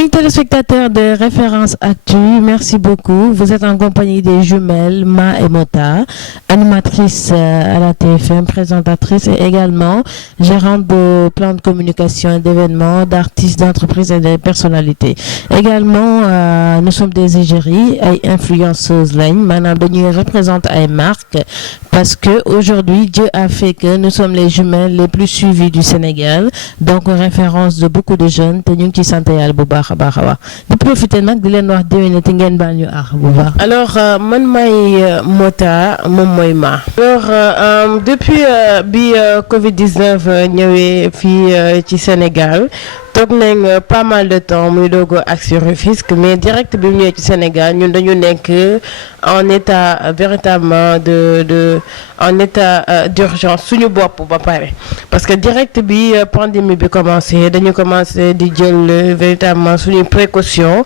Amis téléspectateurs de Référence Actu, merci beaucoup. Vous êtes en compagnie des jumelles Ma et Mota, animatrice à la TFM, présentatrice et également gérante de plans de communication, d'événements, d'artistes, d'entreprises et de personnalités. Également, nous sommes des égéries et influenceuses lañ maanaam dañuy représenter ay marques parce que aujourd'hui Dieu a fait que nous sommes les jumelles les plus suivies du Sénégal, donc référence de beaucoup de jeunes te ñu ngi ci sant Yàlla bu baax a baax a baax di profiter nag di leen wax déwénati ngeen baal ñu bu baax. Alors man may Mota moom mooy Ma. Alors depuis bi Covid-19 ñëwee fii ci Sénégal toog nañ pas mal de temps muy doog a ak sur Rufisque mais direct bi mu ñëwee ci Sénégal ñun dañu nekk en état véritablement en état d'urgence suñu bopp ba pare parce que direct bi pandémie bi commencé dañu commencé di jël véritablement suñu précaution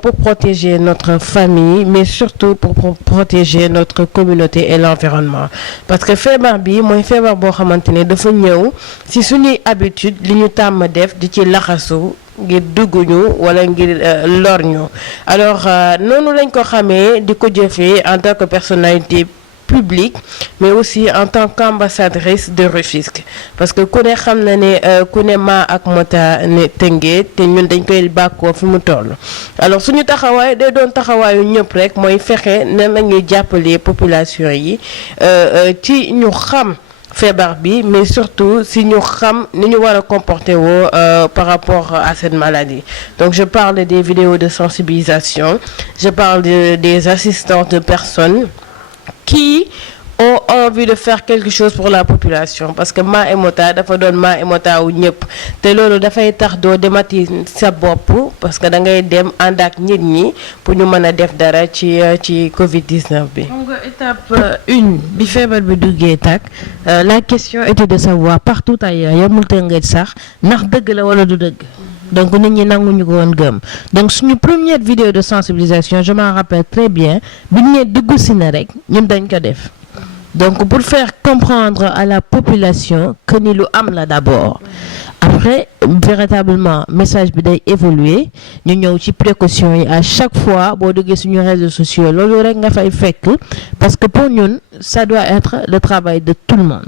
pour protéger notre famille mais surtout pour protéger notre communauté et l'environnement parce que feebar bi mooy feebar boo xamante ne dafa ñëw ci suñuy habitude li ñu tàmm def di ci laxasu ngir dugguñu wala ngir lor ñu alors noonu lañ ko xamee di ko jëfee en tant que personnalité publique mais aussi en tant qu'ambassadrice de Rufisque parce que ku ne xam na ne ku ne Ma ak Mota ne Tëngéej te ñun dañ koy bàkkoo fi mu toll alors suñu taxawaay day doon taxawaayu ñëpp rek mooy fexe nan la ñuy jàppalee population yi ci ñu xam feebar bi mais surtout si ñu xam ni ñu war a comporter woo par rapport à cette maladie donc je parle des vidéos de sensibilisation je parle des assistants de personnes qui ont envie de faire quelque chose pour la population parce que Ma et Mota dafa doon Ma et Mota wu ñëpp te loolu dafay tax doo demati sa bopp parce que da ngay dem ànd ak nit ñi pour ñu mën a def dara ci Covid-19 bi. xam nga étape 1 bi feebar bi duggee tak la question était de savoir partout ailleurs yamul Tëngéej sax ndax dëgg la wala du dëgg. donc nit ñi nanguñu ko woon gëm donc suñu première vidéo de sensibilisation je m'en rappelle très bien bi ñu dugg si na rek ñun dañ ko def donc pour faire comprendre à la population que ni lu am la d'abord après véritablement message bi day évoluer ñu ñëw ci précaution yi à chaque fois boo duggee suñu réseaux sociaux loolu rek nga fay fekk parce que pour ñun ça doit être le travail de tout le monde.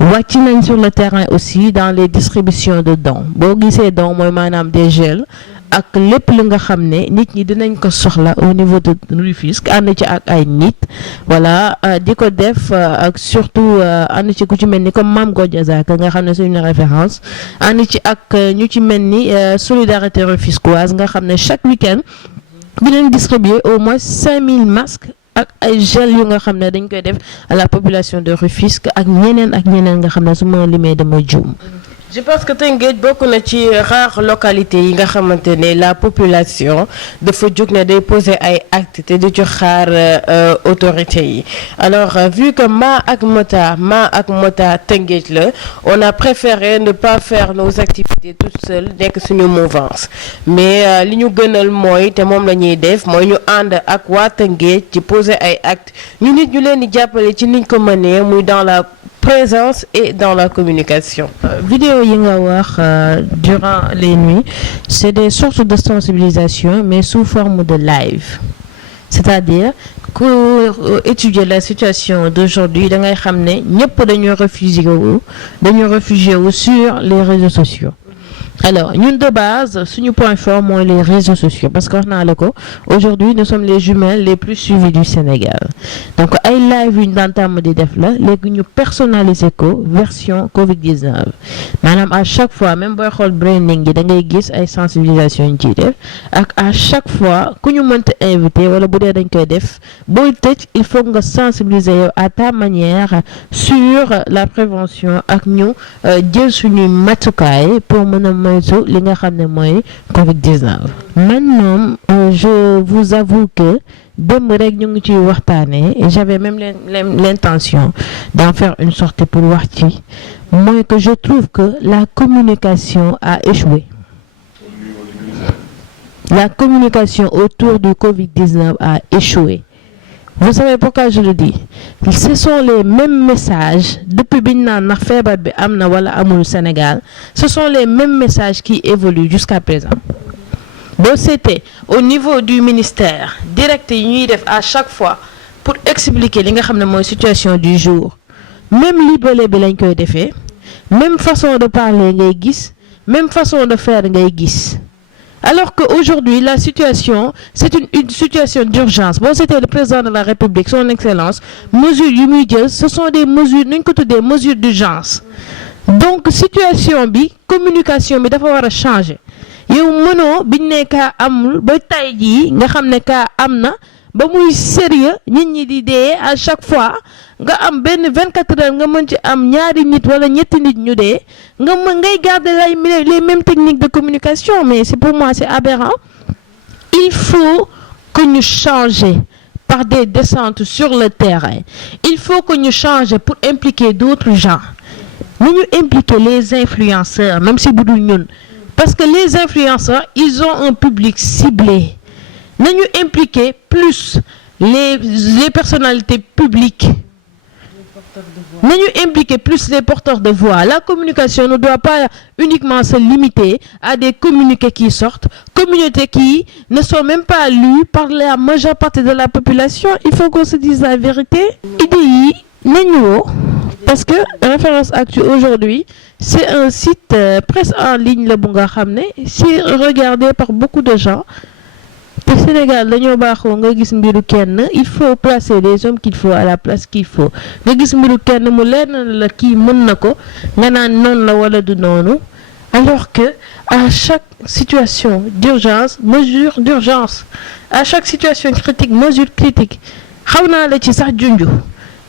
wàcc nañ sur le terrain aussi dans les distributions de dons boo gisee dons mooy maanaam des gels ak lépp li nga xam ne nit ñi dinañ ko soxla au niveau de Rufisque ànd ci ak ay nit voilà di ko def ak surtout ànd ci ku ci mel ni comme Mame Goudia Diazaka nga xam ne c'est une référence ànd ci ak ñu ci mel ni solidarité rufisquoise nga xam ne chaque week-end dinañ distribuer au moins 5000 masques ak ay gel yu nga xam ne dañ koy def à la population de Rufisque ak ñeneen nga xam ne su ma limee damay juum. je pense que Tëngéej bokk na ci rares localités yi nga xamante ne la population dafa jóg ne day poser ay actes te di ci xaar autorités yi alors vu que Ma ak Mota Tëngéej la on a préféré ne pas faire nos activités toutes seules nekk suñu mouvance mais li ñu gënal mooy te moom la ñuy def mooy ñu ànd ak waa Tëngéej ci poser ay actes ñu nit ñu leen di jàppale ci niñ ko mënee muy dans la présence et dans la communication. Vidéo yi nga wax durant les nuits c'est des sources de sensibilisation mais sous forme de live c'est-à-dire pour étudier la situation d'aujourd'hui da ngay xam ne ñëpp dañu réfugié wu sur les réseaux sociaux. Alors ñun de base suñu point fort mooy les réseaux sociaux parce que wax naa la ko aujourd'hui nous sommes les jumelles les plus suivies du Sénégal donc ay live yu ñu daan tàmm di def la léegi ñu personnaliser ko version Covid-19 maanaam à chaque fois même booy xool branding gi da ngay gis ay sensibilisation yu ñu ciy def ak à chaque fois ku ñu mënta invité wala bu dee dañ koy def booy tëj il faut nga sensibiliser yow à ta manière sur la prévention ak ñu jël suñuy matukaay pour mën a moytu li nga xam ne mooy Covid-19 man moom je vous avoue que démb rek ñu ngi ciy waxtaanee et j'avais même l'intention d'en faire une sortie pour wax ci mooy que je trouve que la communication a échoué. La communication autour du Covid-19 a échoué. Vous savez pourquoi je le dis? Ce sont les mêmes messages depuis biñ naan ndax feebar bi am na wala amul Sénégal, ce sont les mêmes messages qui évoluent jusqu'à présent. boo seetee au niveau du ministère direct yi ñuy def à chaque fois pour expliquer li nga xam ne mooy situation du jour même libellé bi lañ koy defee même façon de parler ngay gis même façon de faire ngay gis alors qu'aujourd'hui la situation c'est une situation d'urgence bon c'était le président de la République son excellence mesures yu muy jël ce sont des mesures nañ ko tuddee mesures d'urgence donc situation bi communication bi dafa war a changer yow mënoo biñ ne kaa amul ba tay jii nga xam ne kaa am na ba muy sérieux nit ñi di dee à chaque fois nga am benn 24 heures nga mën ci am ñaari nit wala ñetti nit ñu dee nga mën ngay garder les mêmes techniques de communication mais c'est pour moi c'est aberrant. Il faut que ñu changer par des descentes sur le terrain il faut que ñu changer pour impliquer d'autres gens ni ñu impliquer les influenceurs même si budul ñun parce que les influenceurs ils ont un public ciblé nañu impliquer plus les personnalités publiques nañu impliquer plus les porteurs de voix la communication ne doit pas uniquement se limiter à des communiqués qui sortent communautés qui ne sont même pas lues par la majeure partie de la population il faut qu'on se dise la vérité idée yi nañu woo parce que Référence Actu aujourd'hui c'est un site presse en ligne la bu nga xam ne c'est regardé par beaucoup de gens te Sénégal dañoo baaxoo nga gis mbiru kenn il faut placer les hommes qu'il faut à la place qu'il faut nga gis mbiru kenn mu leer na la kii mën na ko nga naan noonu la wala du noonu alors que à chaque situation d'urgence mesure d'urgence à chaque situation critique mesure critique xaw naa la ci sax junju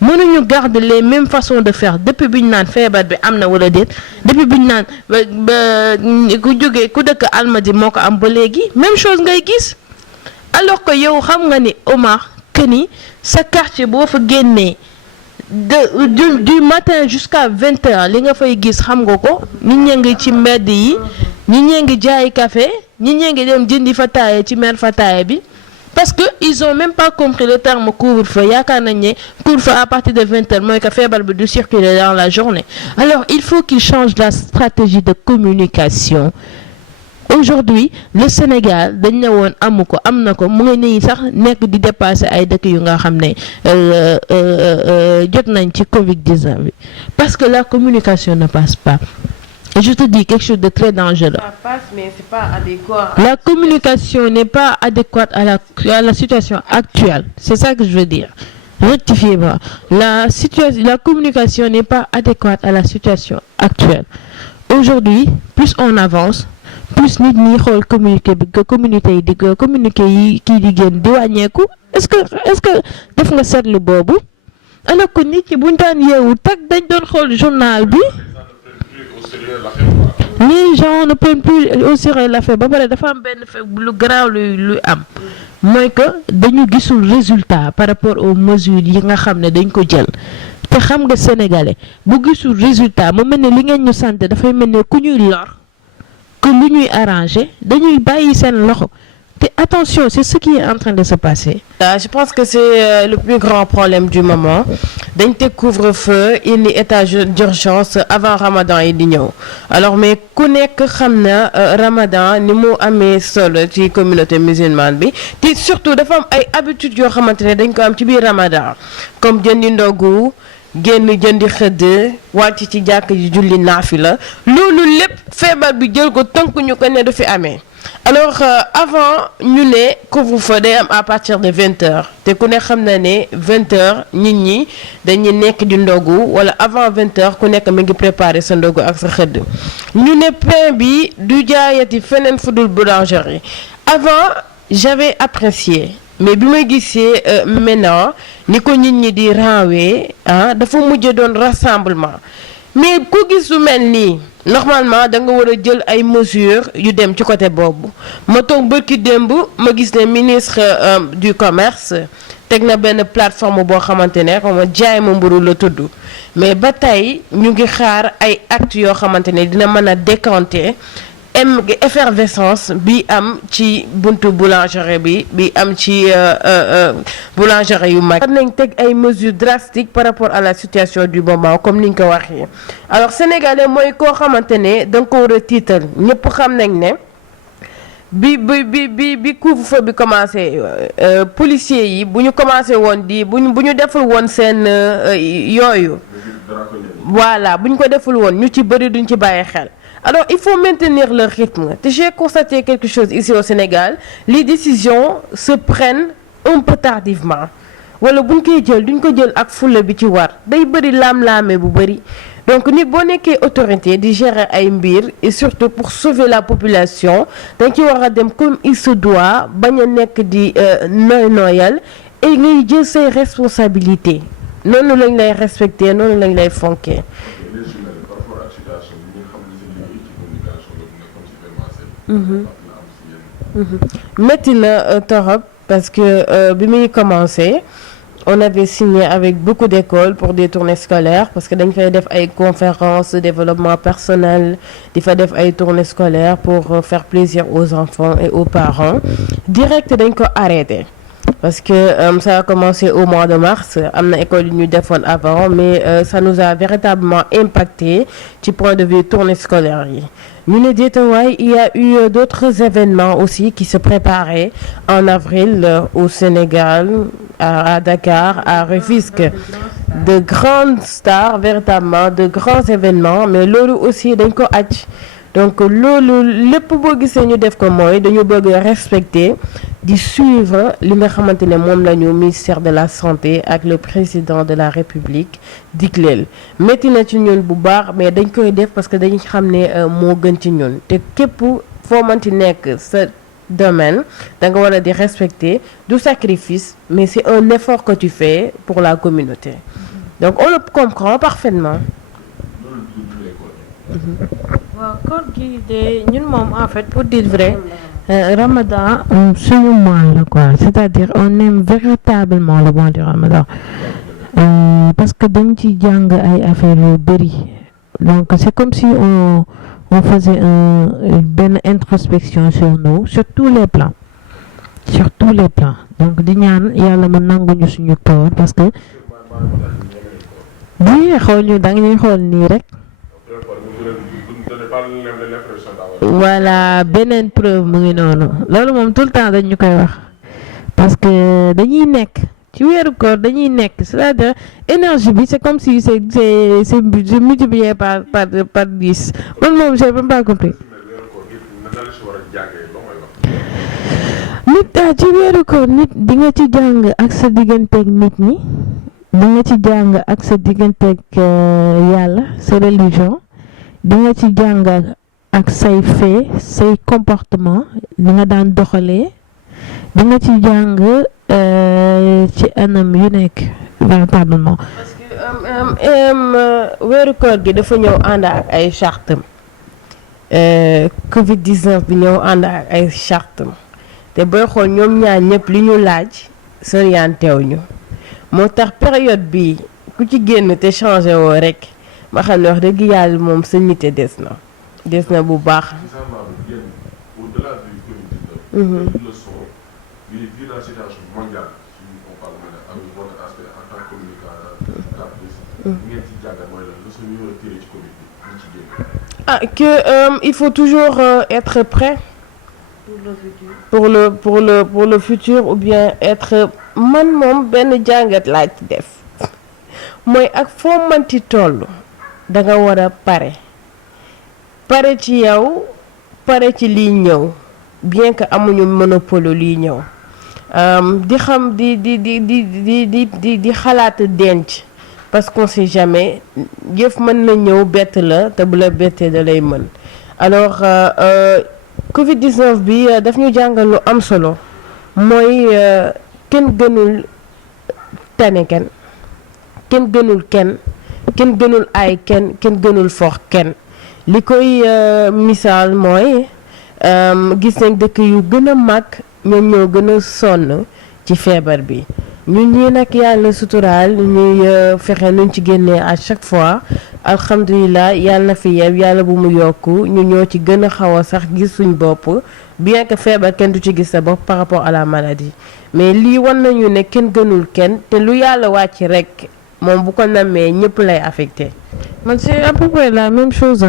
mënuñu garder les mêmes façons de faire depuis bi ñu naan feebar bi am na wala déet depuis bi ñu naan ba ku jógee ku dëkk Almadi moo ko am ba léegi même chose ngay gis alors que yow xam nga ni Omar que ni sa quartier boo fa génnee du matin jusqu'à 20 heures li nga fay gis xam nga ko nit ñee ngi ci mbedd yi nit ñee ngi jaay café nit ñee ngi dem jëndi fataaye ci mer fataaye bi parce que ils ont même pas compris le terme couvre-feu yaakaar nañ ne couvre-feu à partir de 20 heures mooy que feebar bi du circuler dans la journée alors il faut qu'ils changent la stratégie de communication aujourd'hui le Sénégal dañ ne woon amu ko am na ko mu ngi nii sax nekk di dépasser ay dëkk yu nga xam ne jot nañ ci Covid-19 bi parce que la communication ne passe pas et je te dis quelque chose de très dangereux. Ça passe mais c'est pas adéquat. La communication n'est pas adéquate à la situation actuelle c'est ça que je veux dire rectifiez-moi la communication n'est pas adéquate à la situation actuelle aujourd'hui plus on avance plus nit ñi xool communiqué bi communauté yi di communiqué yi kii di génn di wàññeeku est-ce que def nga seetlu boobu alors que nit ñi buñ daan yeewu tag dañ doon xool journal bi les gens ne prennent plus au sérieux l'affaire ba pare dafa am benn fait lu garaaw luy am mooy que dañu gisul résultat par rapport aux mesures yi nga xam ne dañ ko jël te xam nga sénégalais bu gisul résultat mu mel ne li ngeen ñu sant dafay mel ne ku ñuy lor que lu ñuy arranger dañuy bàyyi seen loxo te attention c'est ce qui est en train de se passer. Je pense que c'est le plus grand problème du moment dañ te couvre-feu indi état d'urgence avant Ramadan yi di ñëw alors mais ku nekk xam na Ramadan ni mu amee solo ci communauté musulmane bi te surtout dafa am ay habitudes yoo xamante ne dañ ko am ci biir Ramadan comme jëndi ndogu génn jëndi xëdd wàcc ci jàkk ji julli naafila loolu lépp feebar bi jël ko tënk ñu ko ne du fi amee alors avant ñu ne couvre-feu day am à partir de 20 heures te ku ne xam na ne 20 heures nit ñi dañuy nekk di ndogu wala avant 20 heures ku nekk mi ngi préparer sa ndogu ak sa xëdd ñu ne pain bi du jaayati feneen fudul boulangerie avant j'avais apprécié mais bi ma gisee maintenant ni ko nit ñi di raawee dafa mujj doon rassemblement mais ku gis lu mel nii normalement da nga war a jël ay mesures yu dem ci côté boobu ma toog bërki démb ma gis ne ministre du commerce teg na benn plateforme boo xamante ne xaw ma jaay ma mburu la tudd mais ba tey ñu ngi xaar ay actes yoo xamante ne dina mën a décanter effervescence bi am ci buntu boulangerie bi am ci boulangerie yu mag. war nañ teg ay mesures drastiques par rapport à la situation du moment comme ni ñu ko waxee alors sénégalais mooy koo xamante ne da nga ko war a tiital ñëpp xam nañ ne bi couvre-feu bi commencé policiers yi bu ñu commencé woon di bu ñu deful woon seen yooyu voilà bu ñu ko deful woon ñu ci bëri duñ ci bàyyi xel. Alors il faut maintenir le rythme. J'ai constaté quelque chose ici au Sénégal, les décisions se prennent un peu tardivement. Wala buñ koy jël duñ ko jël ak fulla bi ci war day bëri laam-laame bu bëri. Donc nit boo nekkee autorité di gérer ay mbir et surtout pour sauver la population dañ ci war a dem comme il se doit bañ a nekk di nooyal et ngay jël say responsabilités noonu lañ lay respecter noonu lañ lay fonkee. Métti na torop parce que bi muy commencé on avait signé avec beaucoup d'écoles pour des tournées scolaires parce que dañ fay def ay conférences de développement personnel di fa def ay tournées scolaires pour faire plaisir aux enfants et aux parents direct dañ ko arrêté parce que ça a commencé au mois de mars am na école yu ñu defoon avant mais ça nous a véritablement impacté ci point de vue tournée scolaire yi ñu ne déetawaay il y a eu d'autres événements aussi qui se préparaient en avril au Sénégal à Dakar à Rufisque de grandes stars véritablement de grands événements mais loolu aussi dañ ko aj donc loolu lépp boo gisee ñu def ko mooy dañu bëgg respecter di suivre li nga xamante ne moom la ñu ministère de la santé ak le président de la République digleel métti na ci ñun bu baax mais dañ koy def parce que dañu xam ne moo gën ci ñun te képp foo mënti nekk sa domaine da nga war a di respecter du sacrifice mais c'est un effort que tu fais pour la communauté donc on le comprend parfaitement. waaw koor gi de ñun moom en fait pour dire vrai Ramadan suñu mois la quoi c'est-à-dire on aime véritablement le mois du Ramadan parce que dañ ci jàng ay affaires yu bëri donc c'est comme si on faisait benn introspection sur nous sur tous les plans donc di ñaan yàlla mu nanguñu suñu koor parce que bu xool ñu da ñuy xool nii rek. Voilà beneen preuve mu ngi noonu loolu moom tout le temps dañ ñu koy wax parce que dañuy nekk ci weeru koor dañuy nekk c'est-à-dire énergie bi c'est comme si c'est multiplié par 10 man moom j'ai même pas compris. nit ci weeru koor nit di nga ci jàng ak sa digganteeg nit ñi di nga ci jàng ak sa digganteeg yàlla sa religion di nga ci jàng ak say fait say comportement li nga daan doxalee di nga ci jàng ci anam yu nekk véritablement. parce que weeru koor gi dafa ñëw ànd ak ay chartes Covid 19 bi ñëw ànd ak ay chartes te booy xool ñoom ñaar ñëpp li ñu laaj sorianteew ñu moo tax période bi ku ci génn te changé woo rek ma xam ne wax dëgg yàlla moom sa nite des na bu baax. Il faut toujours être prêt pour le futur ou bien être man moom benn jàngat laa ci def mooy ak foo manti toll da nga war a pare ci yow pare ci liy ñëw bien que amuñu monopole liy ñëw di xam di xalaat denc parce qu'on sait jamais jëf mën na ñëw bett la te bu la bettee da lay mën alors Covid 19 bi daf ñu jàngal lu am solo mooy kenn gënul tane kenn gënul kenn gënul ay kenn gënul fort kenn li koy misaal mooy gis nañ dëkk yu gën a mag ñoom ñoo gën a sonn ci feebar bi ñun ñii nag yàlla suturaal ñuy fexe nuñ ci génnee à chaque fois alhamdulilah yàlla na fi yew yàlla bu mu yokku ñu ñoo ci gën a xaw a sax gis suñ bopp bien que feebar kenn du ci gis sa bopp par rapport à la maladie mais lii wan nañu ne kenn gënul kenn te lu yàlla wàcc rek moom bu ko namee ñëpp lay affecté. man c'est à peu près la même chose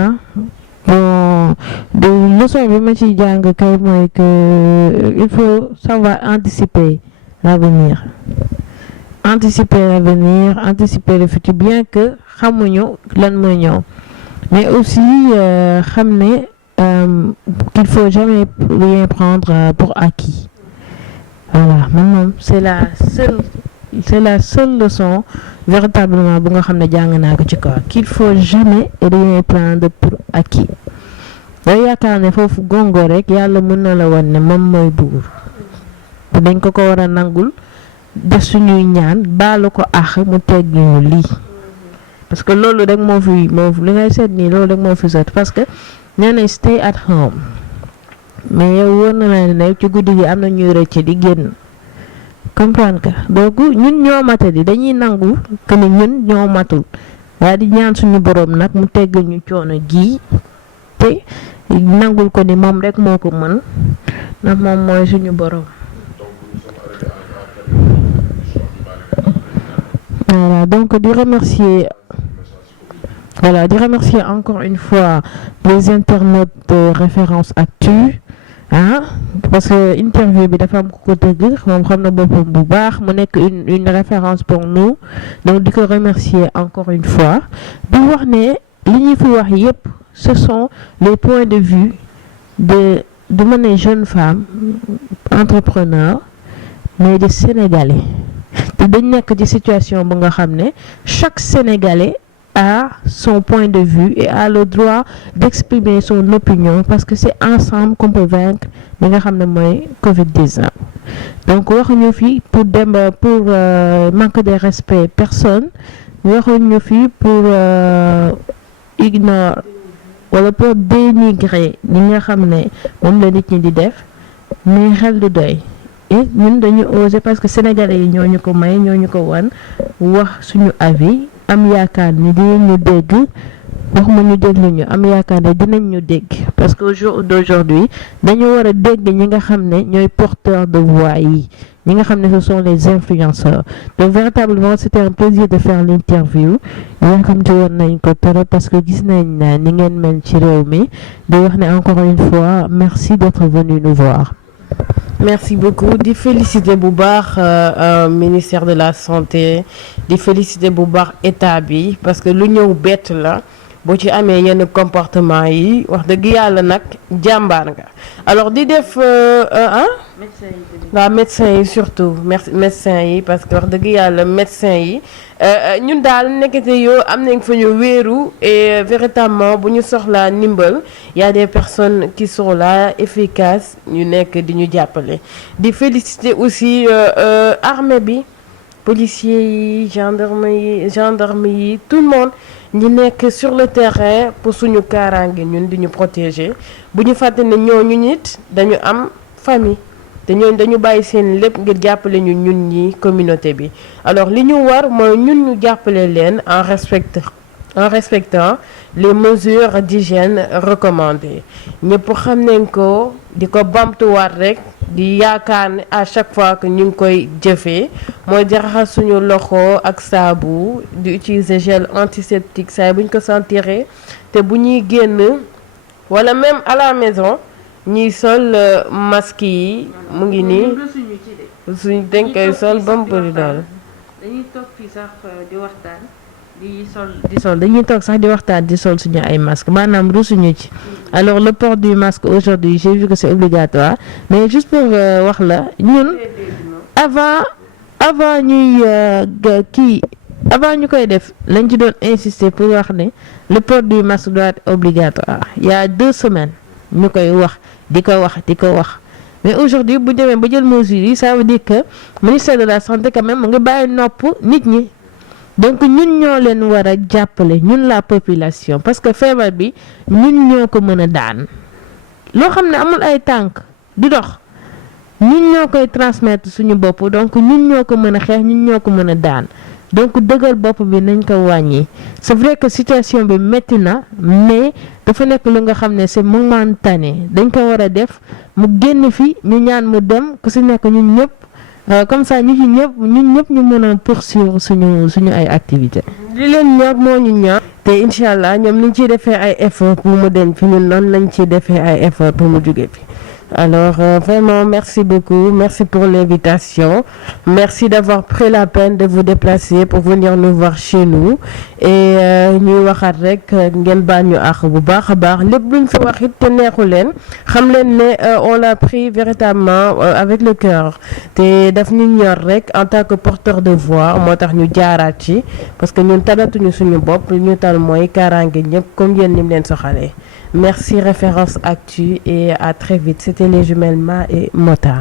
bon de leçon bi ma ci jàng kay mooy que il faut savoir anticiper l'avenir anticiper le futur bien que xamuñu lan mooy ñëw mais aussi xam ne qu'il faut jamais rien prendre pour acquis voilà man moom c'est la seule leçon véritablement bu nga xam ne jàng naa ko ci kaw qu'il faut jamais rien prendre pour acquis boo yaakaar ne foofu gongo rek yàlla mën na la wan ne moom mooy buur dañ ko war a nangul def suñuy ñaan baalu ko ax mu teggi ñu lii parce que loolu rek moo fi li ngay seet nii loolu rek moo fi sot parce que nee nañ stay at home mais yow wóor na la ne ci guddi gi am na ñuy rëcc di génn comprendre que donc ñun ñoo matadi dañuy nangu que ni ñun ñoo matul waaye di ñaan suñu borom nag mu tegg ñu coono gii te nangul ko ni moom rek moo ko mën ndax moom mooy suñu borom. Voilà, donc di remercier encore une fois les internautes de Référence Actu parce que interview bi dafa am ku ko dëgg moom xam na boppam bu baax mu nekk une référence pour nous donc di ko remercier encore une fois di wax ne li ñu fi wax yépp ce sont les points de vue de mën jeunes femmes entrepreneurs mais des Sénégalais te dañ nekk ci situation bu nga xam ne chaque Sénégalais a son point de vue et a le droit d'exprimer son opinion parce que c'est ensemble qu'on peut vaincre li nga xam ne mooy Covid-19 donc waxuñu fi pour manque de respect personne waxuñu fi pour ignorer wala pour dénigrer li nga xam ne moom la nit ñi di def mais xel du doy et ñun dañu oser parce que sénégalais yi ñoo ñu ko may ñoo ñu ko wan wax suñu avis am yaakaar ni dinañ ñu dégg waxuma ñu déglu ñu am yaakaar ne dinañ ñu dégg parce que au jour d'aujourd'hui dañu war a dégg ñi nga xam ne ñooy porteurs de voix yi ñi nga xam ne ce sont les influenceurs donc véritablement c'était un plaisir de faire l'interview yoo xam te woon nañ ko trop parce que gis nañ na ni ngeen mel ci réew mi di wax ne encore une fois merci d'être venu nous voir. Merci beaucoup di féliciter bu baax ministère de la santé di féliciter bu baax état bi parce que lu ñëw bett la boo ci amee yenn comportement yi wax dëgg yàlla nag jàmbaar nga alors di def waaw médecin yi surtout médecin yi parce que wax dëgg yàlla médecin yi ñun daal nekkete yoo am nañ fa ñu wéeru et véritablement bu ñu soxlaa ndimbal y a des personnes qui sont là efficaces ñu nekk di ñu jàppale di féliciter aussi armée bi policiers yi gendarme yi tout le monde ñi nekk sur le terrain pour suñu kaaraange ñun di ñu protéger bu ñu fàtte ne ñooñu nit dañu am famille te ñooñu dañu bàyyi seen lépp ngir jàppale ñun ñi communauté bi alors li ñu war mooy ñun ñu jàppale leen en respectant les mesures d'hygiène recommandées ñëpp xam nañ ko di ko bamtuwaat rek di yaakaar ne à chaque fois que ñu ngi koy jëfee mooy di raxas suñu loxo ak saabu di utiliser gel antiseptique saa bu ñu ko sentiree te bu ñuy génn wala même à la maison ñuy sol masque yi mu ngi nii suñ dañ koy sol ba mu bëri daal. dañuy toog fii sax di waxtaan dañuy toog sax di waxtaan di sol suñu ay masque maanaam rusuñu ci alors le port du masque aujourd'hui j'ai vu que c'est obligatoire mais juste pour wax la ñun avant ñuy avant ñu koy def lañ ci doon insister pour wax ne le port du masque doit être obligatoire il y a 2 semaines ñu koy wax di ko wax mais aujourd'hui bu demee ba jël mesures yi ça veut dire que ministère de la santé quand même mu ngi bàyyi nopp nit ñi donc ñun ñoo leen war a jàppale ñun la population parce que feebar bi ñun ñoo ko mën a daan loo xam ne amul ay tànk di dox ñun ñoo koy transmettre suñu bopp donc ñun ñoo ko mën a xeex ñun ñoo ko mën a daan donc dëggal bopp bi nañ ko wàññi c'est vrai que situation bi métti na mais dafa nekk lu nga xam ne c'est momentané dañ ko war a def mu génn fi ñu ñaan mu dem ku si nekk ñun ñëpp comme ça ñun ñëpp ñu mën a poursuivre suñu ay activités. li leen ñor moo ñu ñor te incha allah ñoom niñ ciy defee ay effort pour mu deñ fi ñun noonu lañ ciy defee ay effort pour mu jóge fi. Alors vraiment merci beaucoup, merci pour l'invitation, merci d'avoir pris la peine de vous déplacer pour venir nous voir chez nous et ñuy waxaat rek ngeen baal ñu àq bu baax a baax lépp luñ fi wax it te neexu leen xam leen ne on l'a pris véritablement avec le cœur te daf ñu ñor rek en tant que porteur de voix moo tax ñu jaaraat ci parce que ñun talatuñu suñu bopp ñu tal mooy kaaraange ñëpp comme yéen ni mu leen soxalee. Merci Référence Actu et à très vite. C'était les jumelles Ma et Mota.